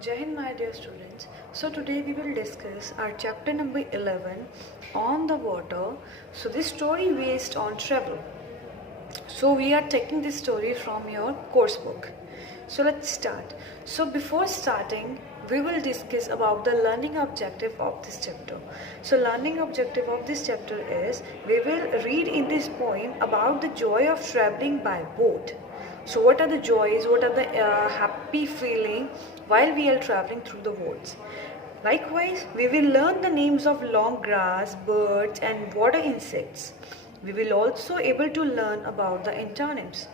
Jai Hind, my dear students. So today we will discuss our chapter number 11 on the water. So this story based on travel. So we are taking this story from your course book. So let's start. So before starting, we will discuss about the learning objective of this chapter. So learning objective of this chapter is we will read in this poem about the joy of traveling by boat. So what are the joys, what are the happy feeling while we are traveling through the woods. Likewise, we will learn the names of long grass, birds and water insects. We will also able to learn about the antonyms.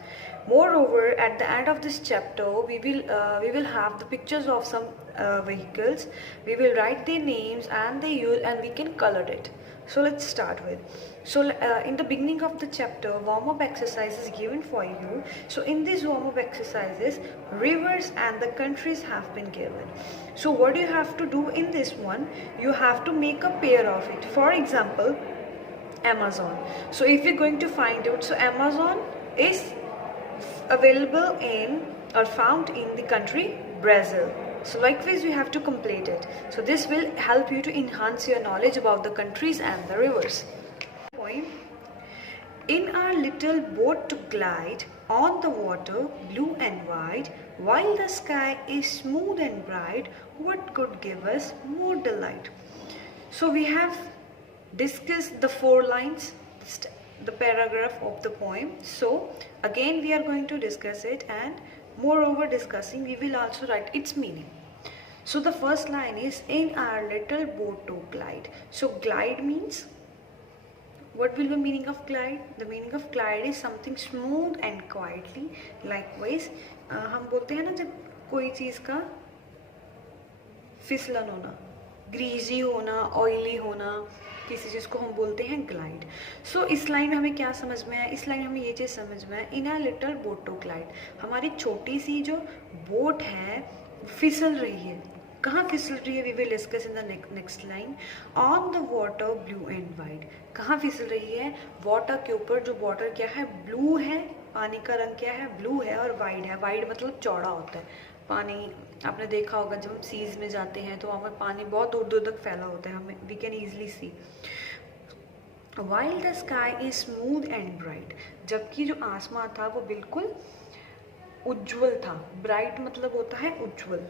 Moreover, at the end of this chapter, we will have the pictures of some vehicles. We will write their names and they use and we can color it. So let's start with. So in the beginning of the chapter, warm-up exercise is given for you. So in these warm-up exercises, rivers and the countries have been given. So what you have to do in this one, you have to make a pair of it. For example, Amazon. So if you're going to find out, so Amazon is available in or found in the country Brazil. So likewise you have to complete it. So this will help you to enhance your knowledge about the countries and the rivers. Point. In our little boat to glide on the water, blue and white, while the sky is smooth and bright, what could give us more delight? So we have discussed the 4 lines, the paragraph of the poem. So again we are going to discuss it, and moreover discussing we will also write its meaning. So the first line is in our little boat to glide. So glide means, what will be the meaning of glide? The meaning of glide is something smooth and quietly. Likewise हम बोलते हैं ना जब कोई चीज़ का फिसलन होना, greasy होना, ऑयली होना, किसी चीज़ को हम बोलते हैं ग्लाइड. सो इस लाइन में हमें क्या समझ में आया? इस लाइन में हमें ये चीज़ समझ में आया, in a little boat to glide, हमारी छोटी सी जो बोट है फिसल रही है. कहाँ फिसल रही है? We will discuss in the next line. On the water blue and white, कहाँ फिसल रही है? वाटर के ऊपर. जो वाटर क्या है? ब्लू है. पानी का रंग क्या है? ब्लू है. और वाइड है. वाइड मतलब चौड़ा होता है. पानी आपने देखा होगा जब हम सीज में जाते हैं तो वहाँ पर पानी बहुत दूर दूर तक फैला होता है, हमें we can easily see. While the sky is smooth and bright, जबकि जो आसमान था वो बिल्कुल उज्ज्वल था. ब्राइट मतलब होता है उज्ज्वल.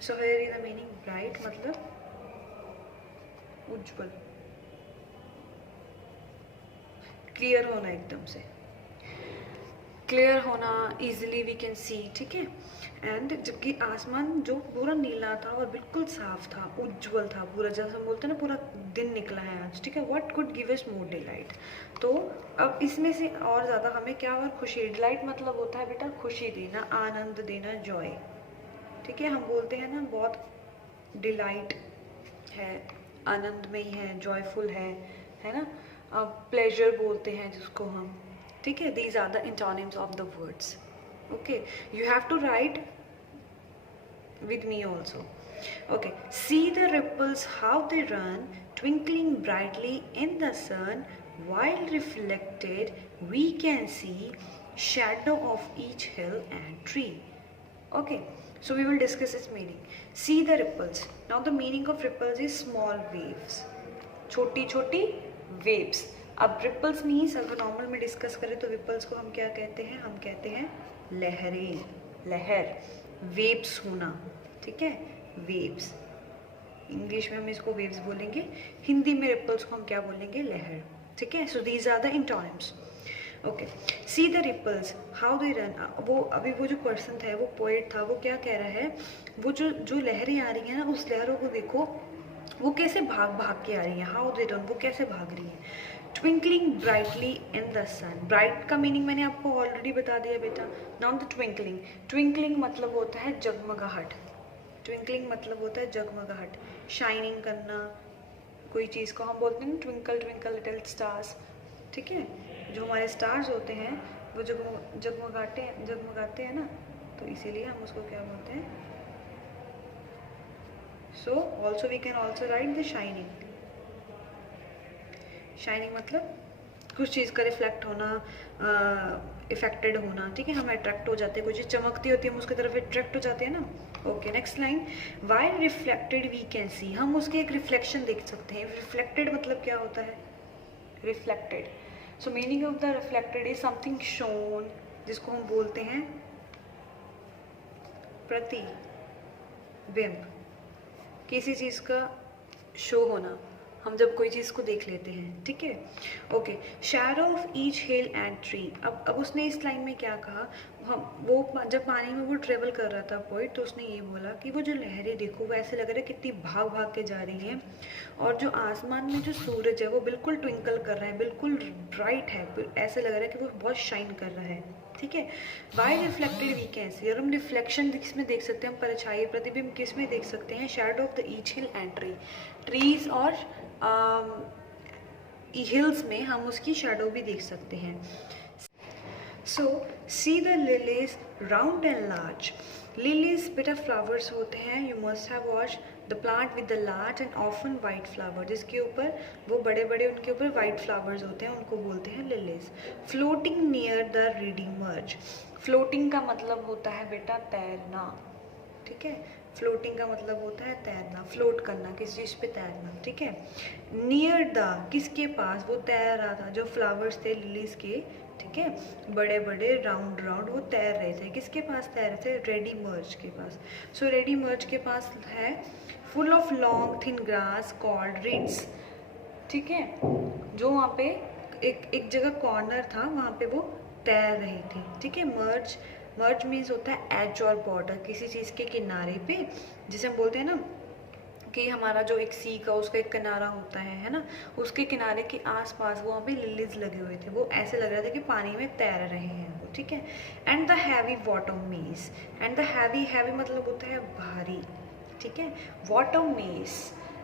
So here is the meaning. Bright मतलब उज्ज्वल, क्लियर होना, एकदम से क्लियर होना, इजीली वी कैन सी. ठीक है. एंड जबकि आसमान जो पूरा नीला था और बिल्कुल साफ था, उज्ज्वल था पूरा, जैसे हम बोलते हैं ना पूरा दिन निकला है आज. ठीक है. What could give us more delight. तो अब इसमें से और ज़्यादा हमें क्या और खुशी. डिलाइट मतलब होता है बेटा खुशी देना, आनंद देना, जॉय. ठीक है. हम बोलते हैं ना बहुत डिलाइट है, आनंद में ही है, जॉयफुल है ना. अब प्लेजर बोलते हैं जिसको हम. ठीक है. These are the antonyms of the words. Okay, you have to write with me also. Okay, see the ripples how they run, twinkling brightly in the sun, while reflected we can see shadow of each hill and tree. Okay, so we will discuss its meaning. See the ripples. Now the meaning of ripples is small waves, छोटी छोटी waves. अब ripples means अगर normal में discuss करें तो ripples को हम क्या कहते हैं? हम कहते हैं लहरें, लहर, वेव्स होना. ठीक है. वेव्स, इंग्लिश में हम इसको वेव्स बोलेंगे, हिंदी में रिपल्स को हम क्या बोलेंगे? लहर. ठीक है. So these are the antonyms. Okay. See the ripples how they run. वो अभी वो जो पर्सन था, वो पोएट था, वो क्या कह रहा है? वो जो लहरें आ रही हैं ना, उस लहरों को देखो वो कैसे भाग भाग के आ रही है. हाउ दे रन, वो कैसे भाग रही है. Twinkling brightly in the sun. Bright का मीनिंग मैंने आपको ऑलरेडी बता दिया बेटा. Not the twinkling. ट्विंकलिंग मतलब होता है जगमगाहट. ट्विंकलिंग मतलब होता है जगमगाहट, शाइनिंग करना. कोई चीज़ को हम बोलते हैं ट्विंकल ट्विंकल लिटिल स्टार्स. ठीक है. जो हमारे स्टार्स होते हैं वो जगमगाते हैं ना, तो इसीलिए हम उसको क्या बोलते हैं. So also we can also write the shining. Shining मतलब कुछ चीज़ का रिफ्लेक्ट होना, इफेक्टेड होना, ठीक है, हम अट्रैक्ट हो जाते हैं, कोई चीज़ चमकती होती है हम उसकी तरफ अट्रैक्ट हो जाते हैं ना। Okay, next line, while reflected we can see, हम उसके एक रिफ्लेक्शन देख सकते हैं। रिफ्लेक्टेड मतलब क्या होता है? Reflected, so meaning of the reflected is something shown, जिसको हम बोलते हैं प्रतिबिंब, किसी चीज़ का शो होना, हम जब कोई चीज़ को देख लेते हैं, ठीक है। Okay, shadow of each hill and tree, अब उसने इस लाइन में क्या कहा, हम वो जब पानी में वो ट्रेवल कर रहा था पोइट, तो उसने ये बोला कि वो जो लहरें देखो वो ऐसे लग रहा है कितनी भाग भाग के जा रही हैं, और जो आसमान में जो सूरज है वो बिल्कुल ट्विंकल कर रहा है, बिल्कुल ब्राइट है, ऐसे लग रहा है कि वो बहुत शाइन कर रहा है, ठीक है। Why reflected we can see, और हम रिफ्लेक्शन किस में देख सकते हैं, हम परछाई प्रतिबिंब किस में देख सकते हैं, shadow of the each hill and tree, trees और हिल्स में हम उसकी शैडो भी देख सकते हैं। So see the lilies round and large, lilies बेटा फ्लावर्स होते हैं, you must have watch the plant with the large and often white flower, जिसके ऊपर वो बड़े बड़े उनके ऊपर वाइट फ्लावर्स होते हैं, उनको बोलते हैं lilies. Floating near the Reedy merge, floating का मतलब होता है बेटा तैरना, ठीक है, फ्लोटिंग का मतलब होता है तैरना, फ्लोट करना, किसी चीज़ पे तैरना, ठीक है। नियर द, किसके पास, वो तैर रहा था, जो फ्लावर्स थे लिलीज के, ठीक है, बड़े बड़े राउंड राउंड वो तैर रहे थे, किसके पास तैर रहे थे, रेडी मर्ज के पास। सो रेडी मर्ज के पास है full of long thin grass called reads, ठीक है, जो वहाँ पे एक जगह कॉर्नर था, वहाँ पे वो तैर रहे थे, ठीक है। मर्ज, मर्ज मीन्स होता है एज और बॉर्डर, किसी चीज़ के किनारे पे, जिसे हम बोलते हैं ना कि हमारा जो एक सी का उसका एक किनारा होता है ना, उसके किनारे के आसपास वहाँ पे लिलीज लगे हुए थे, वो ऐसे लग रहा था कि पानी में तैर रहे हैं वो, ठीक है। एंड द हैवी वाटर मेज, एंड द हैवी, हैवी मतलब होता है भारी, ठीक है, वाटर मेज।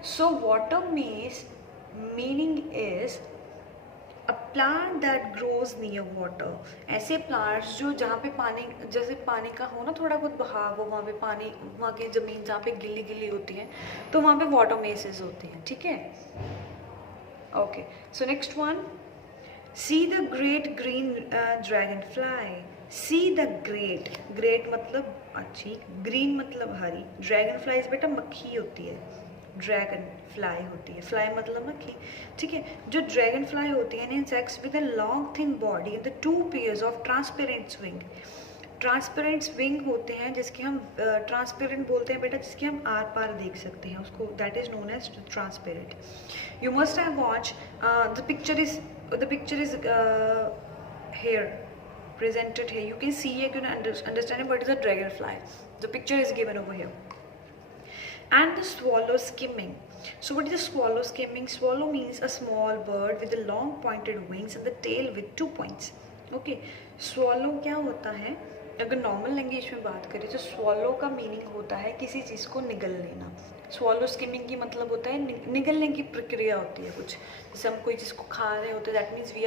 सो वाटर मेज meaning is a plant that grows near water, ऐसे प्लांट्स जो जहाँ पे पानी, जैसे पानी का हो ना थोड़ा बहुत बहाव हो, वहाँ पे पानी, वहाँ की ज़मीन जहाँ पे गिल्ली गिल्ली होती है, तो वहाँ पे वाटर मेसेस होती हैं, ठीक है। Okay, so next one, see the great green dragon fly, see the great, great मतलब अच्छी, ग्रीन मतलब हरी, ड्रैगन फ्लाइज बेटा मक्खी होती है, ड्रैगन फ्लाई होती है, फ्लाई मतलब मक्खी, ठीक है। जो ड्रैगन फ्लाई होती है insects with a long thin body and the 2 pairs of transparent wing, transparent wing होते हैं जिसके हम ट्रांसपेरेंट बोलते हैं बेटा, जिसके हम आर पार देख सकते हैं उसको, that is known as transparent. You must have watch the picture is here presented here, you can see, you can understand what is a dragonfly, the picture is given over here. And the swallow skimming, so what is a swallow skimming? Swallow means a small bird with the long pointed wings and the tail with 2 points. okay, swallow क्या होता है, अगर normal language में बात करें तो swallow का meaning होता है किसी चीज़ को निगल लेना। swallow skimming की मतलब होता है निगलने की प्रक्रिया होती है कुछ, जैसे हम कोई चीज़ को खा रहे होते हैं, that means we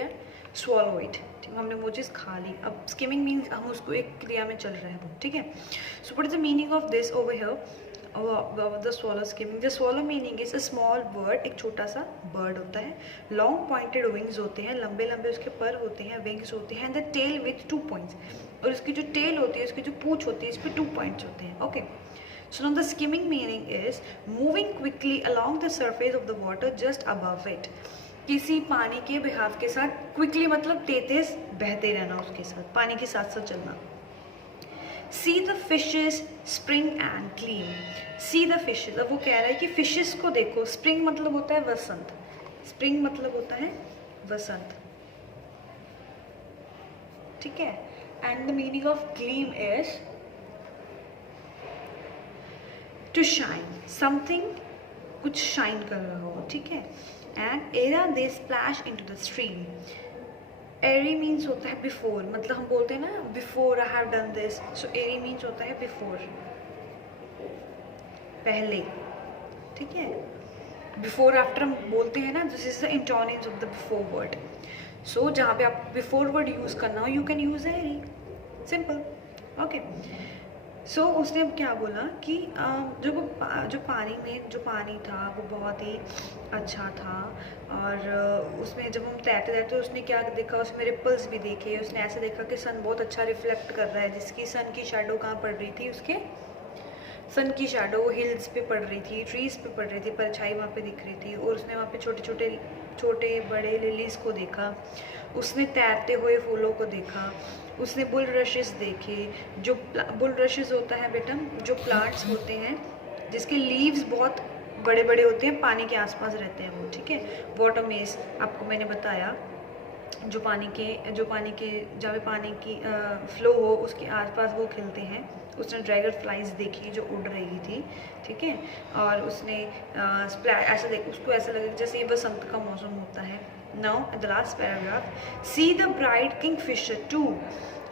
are swallow it, ठीक है, हमने वो चीज़ खा ली। अब skimming मीन्स हम उसको एक क्रिया में चल रहे हैं वो, ठीक है। So what is the meaning of this over here, the swallow skimming, the swallow meaning is a small bird, एक छोटा सा बर्ड होता है, लॉन्ग पॉइंटेड विंग्स होते हैं, लंबे लंबे उसके पर होते हैं, विंग्स होते हैं, द टेल विथ 2 points, और उसकी जो टेल होती है, उसकी जो पूंछ होती है, इस पर 2 points होते हैं। Okay, so now the skimming meaning is moving quickly along the surface of the water just above it, किसी पानी के बहाव के साथ, क्विकली मतलब तेज बहते रहना, उसके साथ पानी के साथ साथ चलना। See the fishes spring and gleam, see the fishes, अब वो कह रहा है कि फिशेस को देखो, स्प्रिंग मतलब होता है वसंत, स्प्रिंग मतलब होता है वसंत, ठीक है। And the meaning of gleam is to shine, something कुछ शाइन कर रहा हो, ठीक है। And ere they splash into the stream, ere means होता है बिफोर, मतलब हम बोलते हैं ना before I have done this, so ere means होता है बिफोर, पहले, ठीक है। बिफोर आफ्टर हम बोलते हैं ना, this is the antonyms of the before word. So जहाँ पे आप बिफोर वर्ड यूज करना हो, you can use ere, simple. Okay, so उसने अब क्या बोला कि जो पानी में जो पानी था वो बहुत ही अच्छा था, और उसमें जब हम तैरते तैरते उसने क्या देखा, उसमें रिपल्स भी देखे, उसने ऐसे देखा कि सन बहुत अच्छा रिफ्लेक्ट कर रहा है, जिसकी सन की शेडो कहाँ पड़ रही थी, उसके सन की शेडो हिल्स पे पड़ रही थी, ट्रीज पे पड़ रही थी, परछाई वहाँ पे दिख रही थी, और उसने वहाँ पे छोटे बड़े लिलीज को देखा, उसने तैरते हुए फूलों को देखा, उसने बुल रशेस देखे। जो बुल रशेस होता है बेटा, जो प्लांट्स होते हैं जिसके लीव्स बहुत बड़े बड़े होते हैं, पानी के आसपास रहते हैं वो, ठीक है। वाटर मेज आपको मैंने बताया, जो पानी के जहाँ पे पानी की फ्लो हो उसके आसपास वो खिलते हैं। उसने ड्रैगन फ्लाइज देखी जो उड़ रही थी, ठीक है। और उसने उसको ऐसा लगा जैसे ये बसंत का मौसम होता है। Now the last paragraph, see the bright kingfisher too.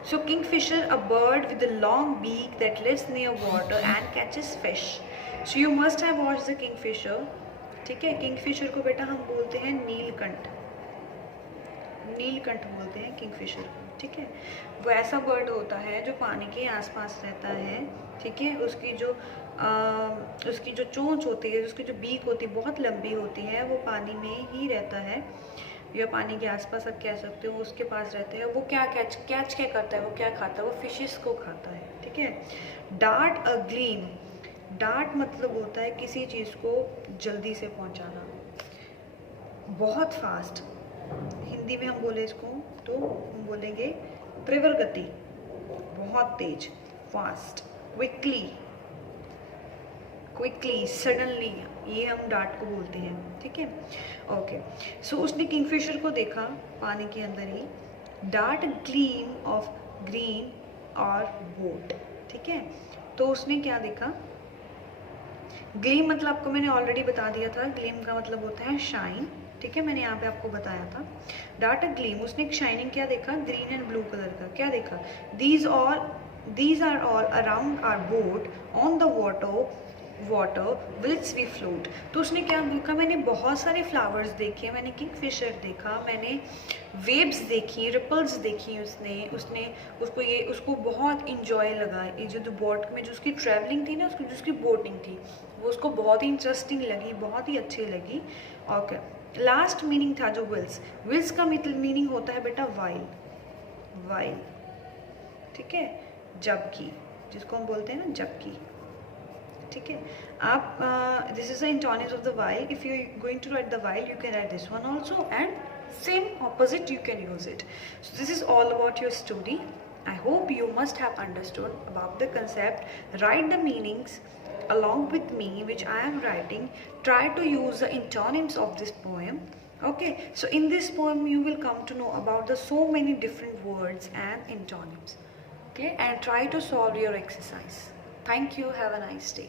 So kingfisher, a bird with a long beak that lives near water and catches fish. So you must have watched the kingfisher, ठीक है। Kingfisher को बेटा हम बोलते हैं नीलकंठ, नीलकंठ बोलते हैं Kingfisher को, ठीक है। वो ऐसा बर्ड होता है जो पानी के आसपास रहता है, ठीक है। उसकी जो चोंच होती है, उसकी जो बीक होती है बहुत लंबी होती है, वो पानी में ही रहता है, या पानी के आसपास आप कह सकते हो, उसके पास रहते हैं। वो क्या कैच क्या करता है, वो क्या खाता है, वो फिशेस को खाता है, ठीक है। डार्ट अ ग्लीम, डार्ट मतलब होता है किसी चीज़ को जल्दी से पहुंचाना, बहुत फास्ट। हिंदी में हम बोले इसको तो हम बोलेंगे प्रवर गति, बहुत तेज, फास्ट, क्विकली, सडनली, ये हम डार्ट को बोलते हैं, ठीक है। ओके, सो उसने किंगफिशर को देखा पानी के अंदर ही, डार्ट ग्लीम ऑफ ग्रीन और बोट, ठीक है। तो उसने क्या देखा, ग्लीम मतलब आपको मैंने ऑलरेडी बता दिया था, ग्लीम का मतलब होता है शाइन, ठीक है, मैंने यहाँ पे आपको बताया था। डार्ट अ ग्लीम, उसने एक शाइनिंग क्या देखा, ग्रीन एंड ब्लू कलर का, क्या देखा, these are all around our boat on the water whilst we float। तो उसने क्या देखा, मैंने बहुत सारे फ्लावर्स देखे, मैंने किंगफिशर देखा, मैंने वेव्स देखी, रिपल्स देखी। उसने उसको बहुत इंजॉय लगा, ये जो बोट में जो उसकी ट्रैवलिंग थी ना, जो उसकी बोटिंग थी, वो उसको बहुत ही इंटरेस्टिंग लगी, बहुत ही अच्छी लगी। ओके, लास्ट मीनिंग था जो विल्स का मीनिंग होता है बेटा वाइल, ठीक है, जबकि, जिसको हम बोलते हैं ना जबकि, ठीक है। आप this is the antonyms of the while. If you going to write the while, you can write this one also, and same opposite you can use it. So this is all about your story. I hope you must have understood about the concept. Write the meanings along with me which I am writing. Try to use the antonyms of this poem. Okay, so in this poem you will come to know about the so many different words and antonyms. Okay, and try to solve your exercise. Thank you. Have a nice day.